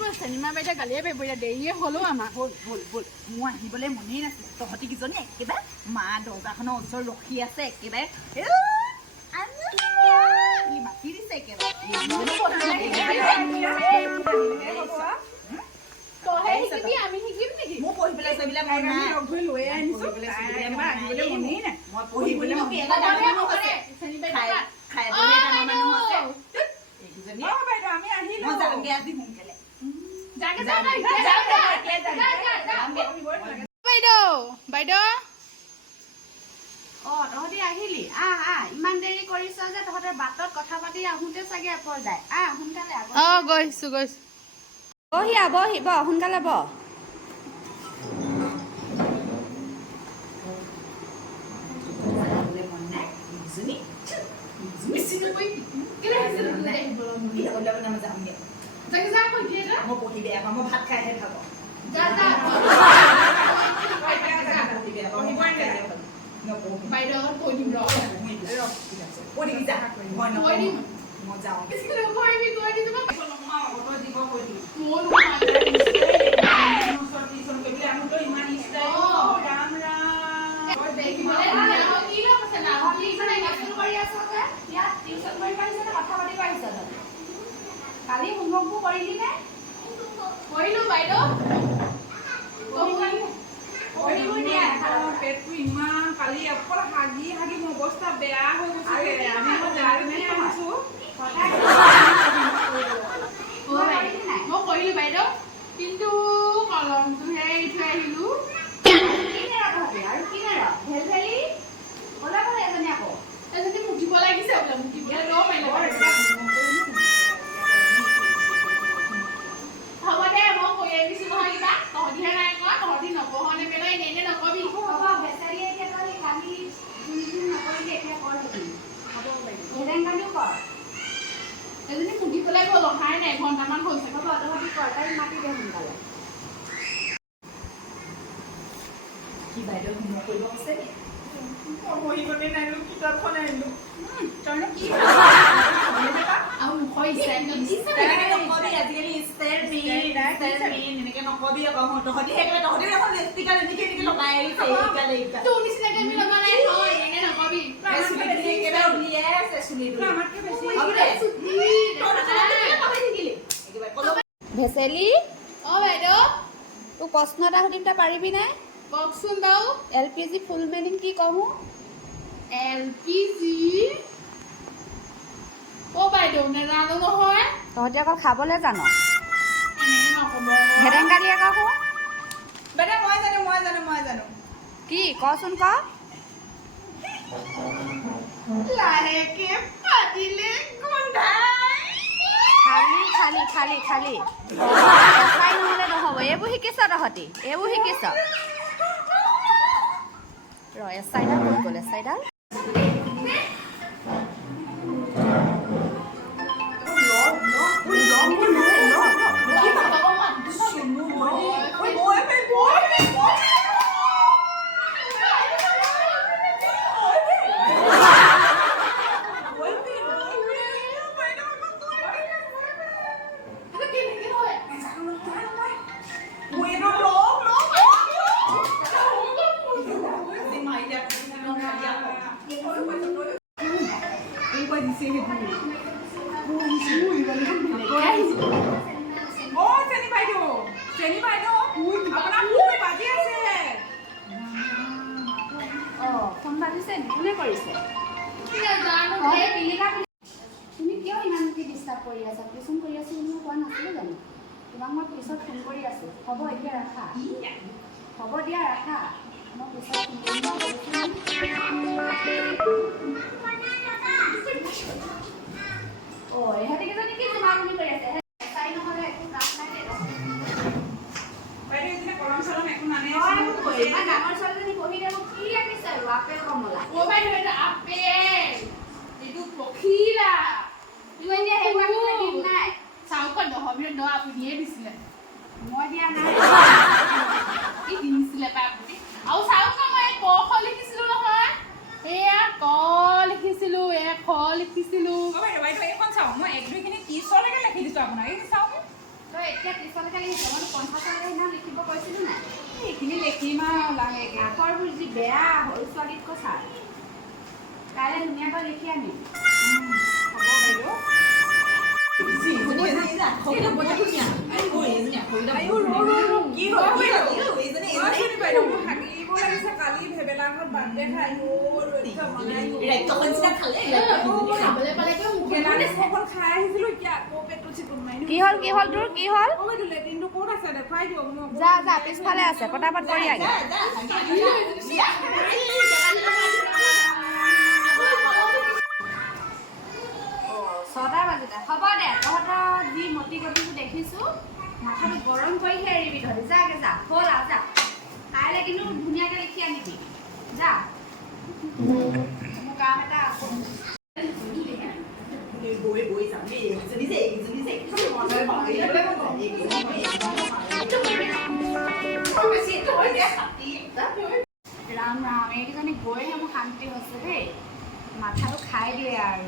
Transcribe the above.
বল cinema বাইদেউ গালিয়ে পাৰিব এতিয়া দেৰিয়ে হ'লেও আমাৰ বল মই আহিবলৈ মনেই নাছিল তহঁতি কিজনী একেবাৰে মা দৰ্জাখনৰ ওচৰত ৰখি আছে একেবাৰে মাতি দিছে আমি শিকিম নেকি মই পঢ়িবলৈ চহিবলৈ মন নাই লৈ আনিছো মই পঢ়িবলৈ খাই মানুহ আছে আমি আহিলো মই যামগে আজি সোনকালে বাইদেউ তহঁতি আহিলি ইমান দেৰি কৰিছ যে তহঁতৰ বাটত কথা পাতি আহোঁতে চাগে এপৰ যায় সোনকালে গৈছো বহি বহ সোনকালে বহ মই পঢ়ি বেয়া পাওঁ মই ভাত খাইহে থাকো বাইদেউ কৈ দিম মই যাওঁ কালি হোমৱৰ্কবোৰ কৰিলি নে কৰিলো বাইদেউ পেটটো ইমান কালি অকল হাগি মোৰ অৱস্থা বেয়া হৈ গৈছে মই কৰিলো বাইদেউ কিন্তু কলমটোহে এৰি থৈ আহিলো আৰু কি ভেলভেলি এজনী আকৌ এজনী মুঠিব লাগিছে বোলে মুঠিবলৈ ল হ'ব দে মই কৈ আহিছো নহয় কিবা তহঁতিহে নাই কোৱা তহঁতি নপঢ়নে পেলাই এনে নকবি বেচাৰীয়ে এতিয়া তই কালি নকৰিলে এতিয়া কৰ থাকিম হ'ব বাইদেউ কৰ এজনী মুঠি পেলাই গ'ল অহাই নাই এঘণ্টামান হৈছে হ'ব তহঁতি কৰ তাই মাতি দে সোনকালে কি বাইদেউ হোমৱৰ্ক কৰিব কৈছে নি পঢ়িবলৈ নাহিলো কিতাপখন আনিলো তইনো কি আৰু মুখৰ আজিকালি এনেকে নকবি আকৌ তহঁতি তহঁতি এখন লেষ্টিকাৰ এনেকে লগাই আহিছে তোৰ নিচিনাকে আমি লগা নাই হয় এনে নকবি ভেচেলি বাইদেউ তোক প্ৰশ্ন এটা সুধিম তই পাৰিবি নাই কওকচোন বাৰু LPG ফুল মিনিং কি কওঁ LPG বাইদেউ নেজানো নহয় তহঁতি অকল খাবলৈ জানো ভেৰেংগালি আকৌ বাইদেউ মই জানো কি কচোন ক লাহেকে পাতিলে গোন্ধাই খালি এচাই নহ'লে নহ'ব এইবোৰ শিকিছ তহঁতি এচাইডাল হৈ গ'ল এচাইডাল ফোন বাজিছে কোনে কৰিছে তুমি কিয় ইমানকে ডিষ্টাৰ্ব কৰি আছা টিউশ্যন কৰি আছো বুলি কোৱা নাছিলো জানো তোমাক মই পিছত ফোন কৰি আছো হ'ব এতিয়া ৰাখা হ'ব দিয়া ৰাখা মই পিছত ফোন কৰিম ইহঁতে কেইজনী কি তোমাৰ বুলি কৰি আছে চাই নহ'লে একো কাম নাই ডাঙৰ ছোৱালীজনী পঢ়ি যাব কি লাগিছে আৰু আপেল কমলা বাইদেউ এটা আপেল এইটো পখিলা নাই চাউকত 10 মিনিট আপুনিয়ে দিছিলে মই দিয়া নাই কি দিছিলে পাই আপুনি আৰু চাউক মই ক খ লিখিছিলো নহয় এয়া ক লিখিছিলো খ লিখিছিলো বাইদেউ এইখন চাওক মই 1 2 খিনি 30 লৈকে লিখি দিছো আপোনাক এই চাওক তই এতিয়া পিছলৈকে লিখিছ মই 50 দিনা লিখিব কৈছিলো নাই এইখিনি লিখিম আৰু লাহেকৈ আখৰবোৰ যি বেয়া সৰু ছোৱালীতকৈ চাৰ কাইলৈ ধুনীয়াকৈ লিখি আনিম হ'ব বাইদেউ কালি ভেবেলাঘৰত বাৰ্থডে খাই খাই আহিছিলো এতিয়া আকৌ পেটটো চিকুণ মাৰি কি হ'ল তোৰ কি হ'ল লেট্ৰিনটো ক'ত আছে দেখুৱাই দিয়ক মোক যা পিছফালে আছে পটাপট কৰি আগে 6টা বাজিলে হ'ব দে তহঁতৰ যি মতি গতিবোৰ দেখিছোঁ মাথাটো গৰম কৰিহে এৰিবি ধৰি যা হ'ল আৰু যা কাইলৈ কিন্তু ধুনীয়াকৈ লিখি আনিবি যা মোৰ কাম এটা আকৌ ৰাম এইকেইজনী গৈহে মোৰ শান্তি হৈছে দেই মাথাটো খাই দিয়ে আৰু